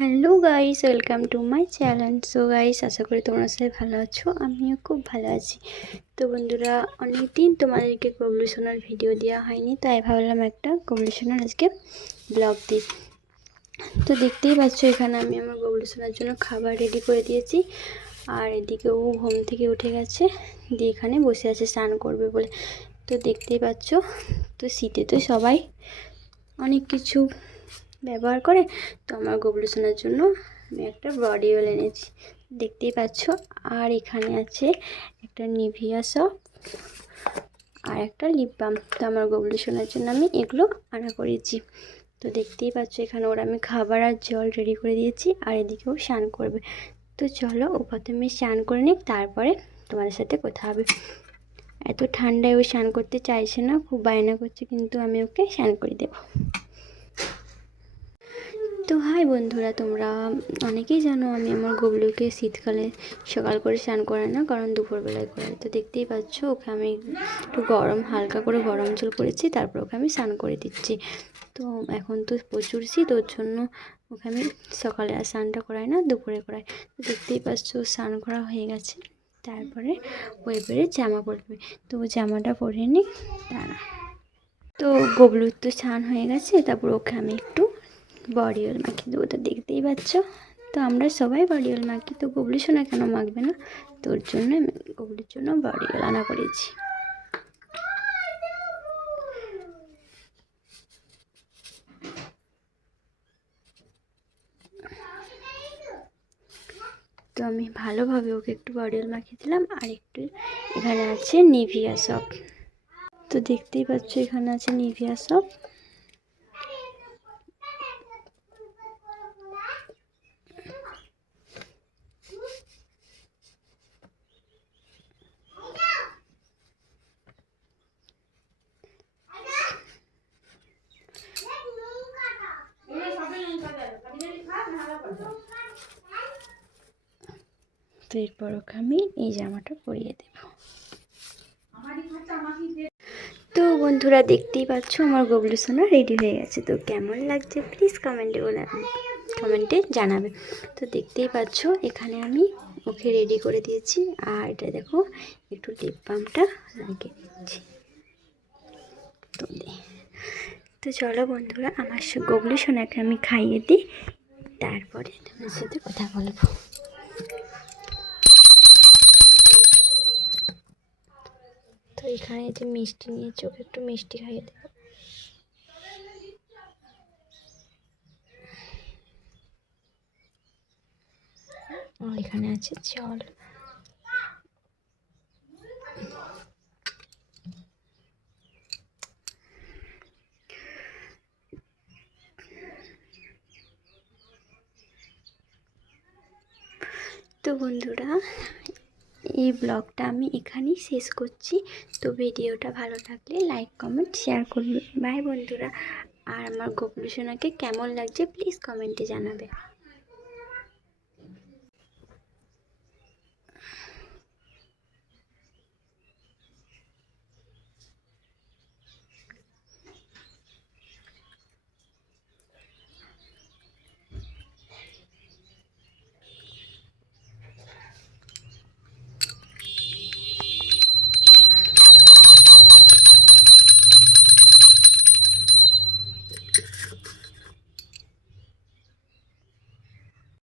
Hello guys, welcome to my channel. So guys, আশা করি তোমরা সবাই ভালো আছো, আমিও খুব ভালো আছি। তো বন্ধুরা, অনেক দিন তোমাদেরকে গবলু সোনার ভিডিও দেওয়া হয়নি, তাই ভাবলাম একটা গবলু সোনার আজকে ব্লগ দিই। তো দেখতেই পাচ্ছ, এখানে আমি আমার গবলু সোনার জন্য খাবার রেডি করে দিয়েছি। আর এদিকে ও ঘুম থেকে উঠে গেছে, দিয়ে এখানে বসে আছে স্নান করবে বলে। তো দেখতেই পাচ্ছ, তো শীতে তো সবাই অনেক কিছু ব্যবহার করে। তো আমার গবলু সোনার জন্য আমি একটা বডি অয়েল এনেছি, দেখতেই পাচ্ছ। আর এখানে আছে একটা নিভিয়া সপ আর একটা লিপ বাম। তো আমার গবলু সোনার জন্য আমি এগুলো আনা করেছি। তো দেখতেই পাচ্ছ, এখানে ওরা আমি খাবার আর জল রেডি করে দিয়েছি, আর এদিকেও স্নান করবে। তো চলো, ও প্রথমে স্নান করে নিক, তারপরে তোমাদের সাথে কথা হবে। এত ঠান্ডায় ও স্নান করতে চাইছে না, খুব বায়না করছে, কিন্তু আমি ওকে স্নান করে দেবো। তো হাই বন্ধুরা, তোমরা অনেকেই জানো আমি আমার গবলুকে শীতকালে সকাল করে স্নান করাই না, কারণ দুপুরবেলায় করাই। তো দেখতেই পাচ্ছ, ওকে আমি একটু হালকা করে গরম জল করেছি, তারপর ওকে আমি স্নান করে দিচ্ছি। তো এখন তো প্রচুর শীত, ওর জন্য ওকে আমি সকালে আর স্নানটা করাই না, দুপুরে করাই। তো দেখতেই পাচ্ছ, স্নান করা হয়ে গেছে। তারপরে ও এবারে জামা পরবে। তো জামাটা পরে নিই দাঁড়া। তো গবলুর তো স্নান হয়ে গেছে, তারপর ওকে আমি একটু বডি অয়েল মাখিয়ে দেবো। তো দেখতেই পাচ্ছ, তো আমরা সবাই বডি অয়েল মাখি, তো গবলু সোনা কেন মাখবে না? তোর জন্য আমি গবলুর জন্য বডি অয়েল আনা করেছি। তো আমি ভালোভাবে ওকে একটু বডি অয়েল মাখিয়ে দিলাম, আর একটু এখানে আছে নিভিয়া সপ। তো দেখতেই পাচ্ছ, এখানে আছে নিভিয়া সপ। তো এরপর ওকে আমি এই জামাটা পরিয়ে দেব। তো বন্ধুরা, দেখতেই পাচ্ছ, আমার গবলু সোনা রেডি হয়ে গেছে। তো কেমন লাগছে প্লিজ কমেন্টে জানাবে। তো দেখতেই পাচ্ছ, এখানে আমি ওকে রেডি করে দিয়েছি। আর এটা দেখো, একটু লিপ বামটা লাগিয়ে দিচ্ছি। তো চলো বন্ধুরা, আমার গবলু সোনাকে আমি খাইয়ে দিই, তারপরে তোমার সাথে কথা বলবো। তো এখানে যে মিষ্টি নিয়েছি, ওকে একটু মিষ্টি খাইয়ে দেবো। আর এখানে আছে জল। তো বন্ধুরা, এই ব্লগটা আমি এখানেই শেষ করছি। তো ভিডিওটা ভালো লাগলে লাইক, কমেন্ট, শেয়ার করবে। বাই বন্ধুরা। আর আমার গবলু সোনাকে কেমন লাগছে প্লিজ কমেন্টে জানাবে।